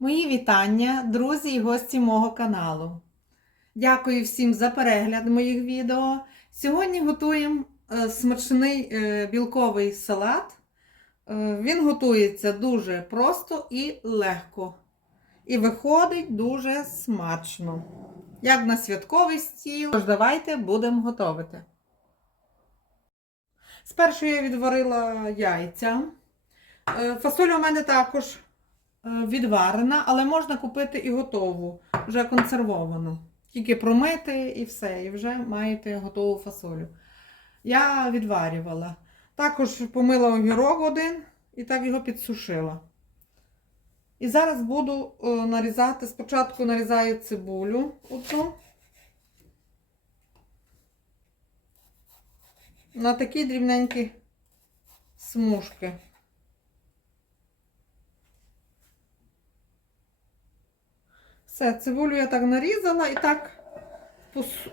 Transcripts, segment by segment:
Мої вітання, друзі і гості мого каналу. Дякую всім за перегляд моїх відео. Сьогодні готуємо е, смачний е, білковий салат. Е, Він готується дуже просто і легко. І виходить дуже смачно. Як на святковий стіл. Тож давайте будемо готувати. Спершу я відварила яйця. Фасоля у мене також відварена, але можна купити і готову, вже консервовану. Тільки промити і все, і вже маєте готову фасолю. Я відварювала. Також помила огірок один і так його підсушила. І зараз буду е, нарізати. Спочатку нарізаю цибулю одну. На такі дрібненькі смужки. Все, цибулю я так нарізала і так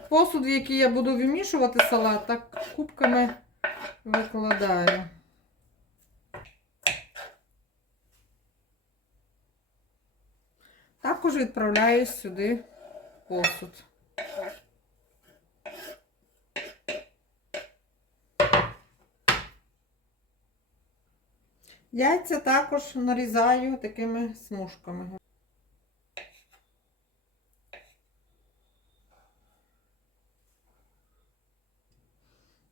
посуд, в який я буду вимішувати салат, так кубками викладаю. Також відправляю сюди посуд. Яйця також нарізаю такими смужками.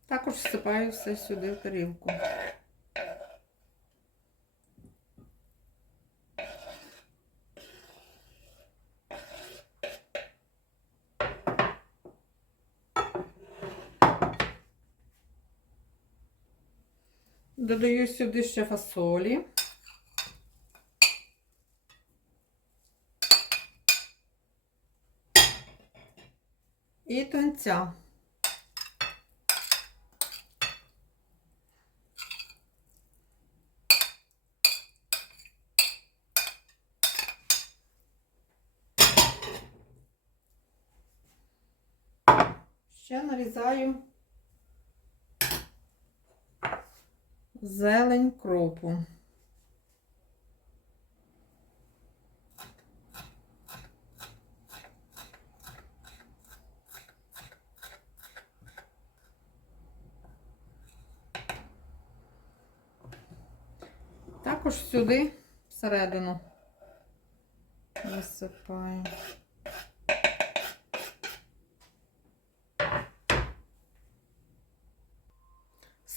Також всипаю все сюди в тарілку. Додаю сюди ще фасолі. І тунця. Ще нарізаю зелень кропу. Також сюди всередину висипаю.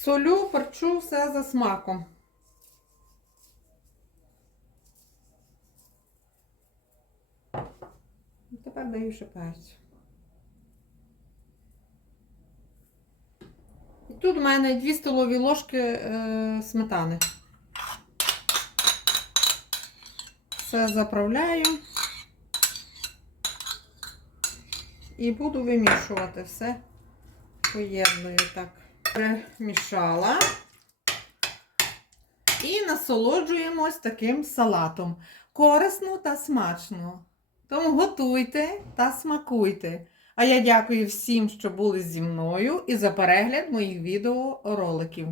Солю, перчу все за смаком. І Тепер даю ще перцю. І тут у мене 2 столові ложки е, сметани. Все заправляю і буду вимішувати все. Поєдную так перемішала. І насолоджуємось таким салатом. Корисно та смачно. Тому готуйте та смакуйте. А я дякую всім, що були зі мною і за перегляд моїх відеороликів.